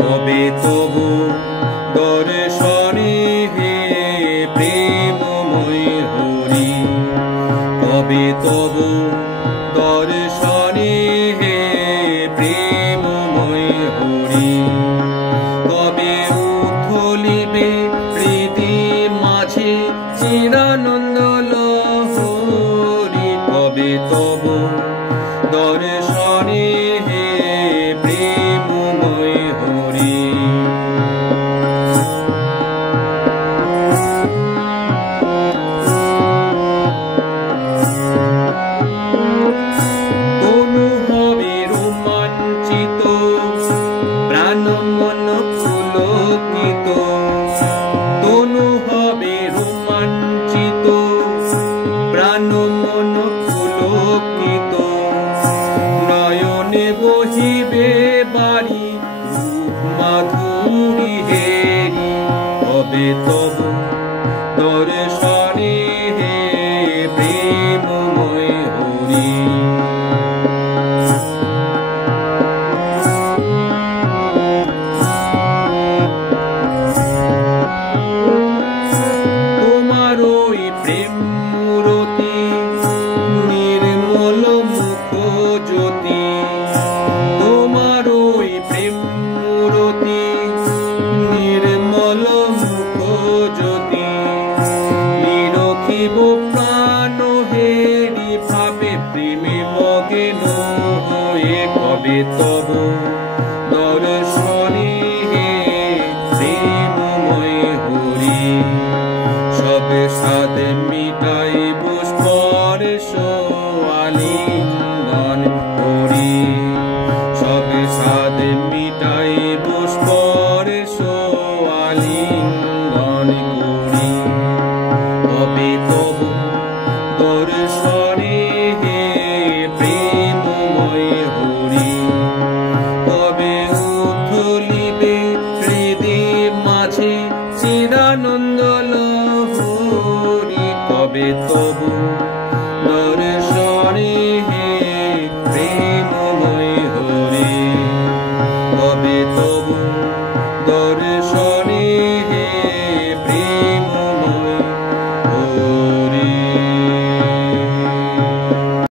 কবে তবু দর্শনে হে প্রেমময় হরি, কবে তবু দর্শনে হে প্রেমময় হরি, কবে উথলিবে হৃদি মাঝে চিরানন্দ লহরী, কবে তবু দর্শনে হে প্রেমময় হরি। তনু হবে রোমাঞ্চিত, প্রাণ মন পুলকিত, তনু হবে রোমাঞ্চিত, প্রাণ মন পুলকিত, নয়নে বহিবে বাড়ি রূপ মাধুরী হেরি, কবে তবু দর্শনে হে প্রেমময় হরি। তোমার ওই প্রেম মূরতি নির্মল মুখ জ্যোতি, তোমার ওই প্রেম মূরতি নির্মল মুখ জ্যোতি, নিরখিব প্রাণ হেরি ভাবে প্রেমে মগ্ন হয়ে, কবে তবু দর্শনে হে প্রেমময় হরি। সব সাদ মিটাইব স্পর্শ আলিঙ্গন করি, সব সাদ মিটাইব স্পর্শ আলিঙ্গন করি, কবে তবু দর্শনে হে প্রেমময় হরি, কবে উথলিবে হৃদি মাঝে চিদানন্দ লহরী, কবে তবু দর্শনে হে প্রেমময় হরি, কবে তবু দর্শনে